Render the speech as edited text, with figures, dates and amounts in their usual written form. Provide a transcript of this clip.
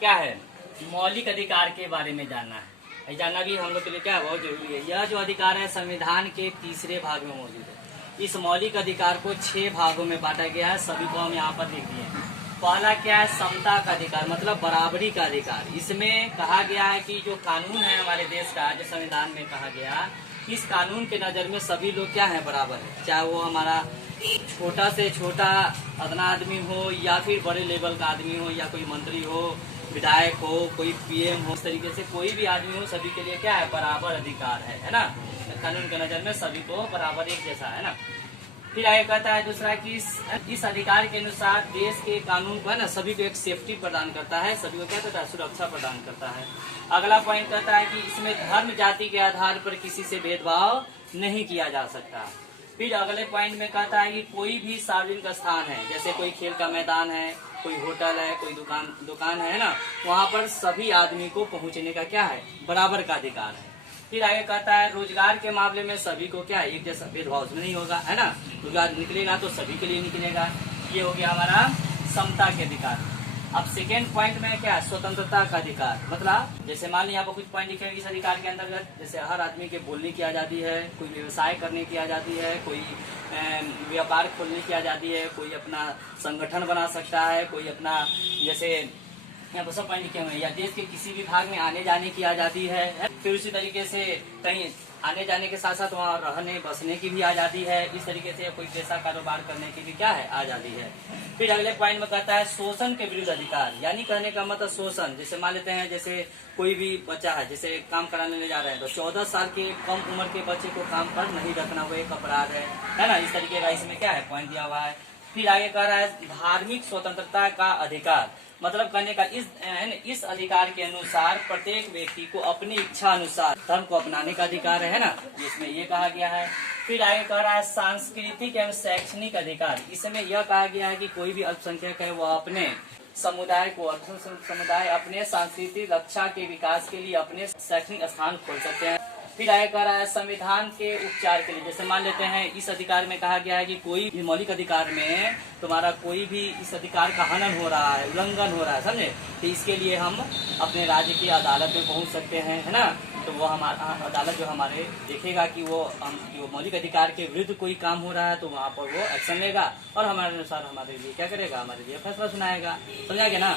क्या है, मौलिक अधिकार के बारे में जानना है। जानना भी हम लोग के लिए क्या है, बहुत जरूरी है। यह जो अधिकार है संविधान के तीसरे भाग में मौजूद है। इस मौलिक अधिकार को 6 भागों में बांटा गया है, सभी को हम यहाँ पर लिख दिए हैं। पहला क्या है, समता का अधिकार, मतलब बराबरी का अधिकार। इसमें कहा गया है कि जो कानून है हमारे देश का, जो संविधान में कहा गया, इस कानून के नज़र में सभी लोग क्या है, बराबर है। चाहे वो हमारा छोटा से छोटा अदना आदमी हो या फिर बड़े लेवल का आदमी हो, या कोई मंत्री हो, विधायक हो, कोई पीएम हो, इस तरीके से कोई भी आदमी हो, सभी के लिए क्या है, बराबर अधिकार है ना। कानून के नज़र में सभी को बराबर एक जैसा है ना। फिर आगे कहता है दूसरा कि इस अधिकार के अनुसार देश के कानून को है ना, सभी को एक सेफ्टी प्रदान करता है, सभी को क्या करता है, सुरक्षा प्रदान करता है। अगला पॉइंट कहता है कि इसमें धर्म जाति के आधार पर किसी से भेदभाव नहीं किया जा सकता। फिर अगले पॉइंट में कहता है कि कोई भी सार्वजनिक स्थान है, जैसे कोई खेल का मैदान है, कोई होटल है, कोई दुकान है ना, वहाँ पर सभी आदमी को पहुँचने का क्या है, बराबर का अधिकार है। फिर आगे कहता है रोजगार के मामले में सभी को क्या है, एक जैसा भेदभाव उसमें नहीं होगा, है ना। रोजगार निकलेगा तो सभी के लिए निकलेगा। ये हो गया हमारा समता के अधिकार। अब सेकेंड पॉइंट में क्या है, स्वतंत्रता का अधिकार। मतलब जैसे मान लीजिए यहाँ पर कुछ पॉइंट लिखे इस अधिकार के अंतर्गत, जैसे हर आदमी के बोलने की आज़ादी है, कोई व्यवसाय करने की आज़ादी है, कोई व्यापार खोलने की आज़ादी है, कोई अपना संगठन बना सकता है, कोई अपना जैसे यहाँ पर सब पॉइंट लिखे हुए हैं, या देश के किसी भी भाग में आने जाने की आज़ादी है। फिर उसी तरीके से कहीं आने जाने के साथ साथ वहाँ रहने बसने की भी आज़ादी है। इस तरीके से कोई पैसा कारोबार करने की भी क्या है, आज़ादी है। फिर अगले पॉइंट में कहता है शोषण के विरुद्ध अधिकार, यानी कहने का मतलब शोषण, जैसे मान लेते हैं जैसे कोई भी बच्चा है, जैसे काम कराने ले जा रहे हैं, तो 14 साल के कम उम्र के बच्चे को काम पर नहीं रखना, वो एक अपराध है ना। इस तरीके का इसमें क्या है, पॉइंट दिया हुआ है। फिर आगे कह रहा है धार्मिक स्वतंत्रता का अधिकार, मतलब कहने का इस अधिकार के अनुसार प्रत्येक व्यक्ति को अपनी इच्छा अनुसार धर्म को अपनाने का अधिकार है ना, इसमें ये कहा गया है। फिर आगे कह रहा है सांस्कृतिक एवं शैक्षणिक अधिकार। इसमें यह कहा गया है कि कोई भी अल्पसंख्यक है वह अपने समुदाय को, समुदाय अपने सांस्कृतिक रक्षा के विकास के लिए अपने शैक्षणिक स्थान खोल सकते हैं। फिर आगे कह रहा है संविधान के उपचार के लिए, जैसे मान लेते हैं इस अधिकार में कहा गया है कि कोई भी मौलिक अधिकार में तुम्हारा कोई भी इस अधिकार का हनन हो रहा है, उल्लंघन हो रहा है, समझे, तो इसके लिए हम अपने राज्य की अदालत में पहुंच सकते हैं, है ना। तो वो हमारा अदालत जो हमारे देखेगा कि वो हम जो मौलिक अधिकार के विरुद्ध कोई काम हो रहा है तो वहाँ पर वो एक्शन लेगा और हमारे अनुसार हमारे लिए क्या करेगा, हमारे लिए फैसला सुनाएगा। समझा गया ना।